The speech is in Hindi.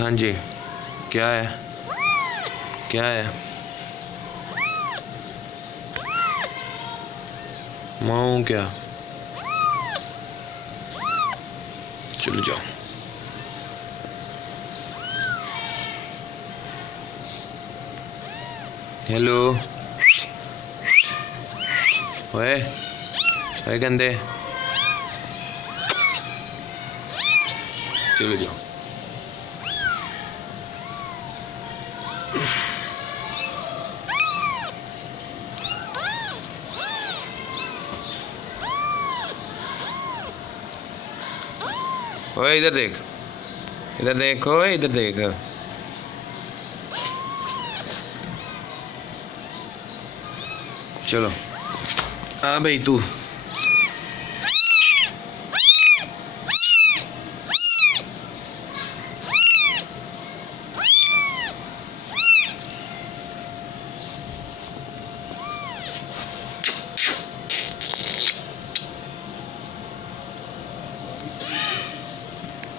हाँ जी, क्या है? क्या है? मैं हूँ क्या? चलो जाओ। हेलो। ओए ओए गंदे, चलो जाओ। ओए इधर देख, इधर देखो, इधर देख। चलो आ भाई तू।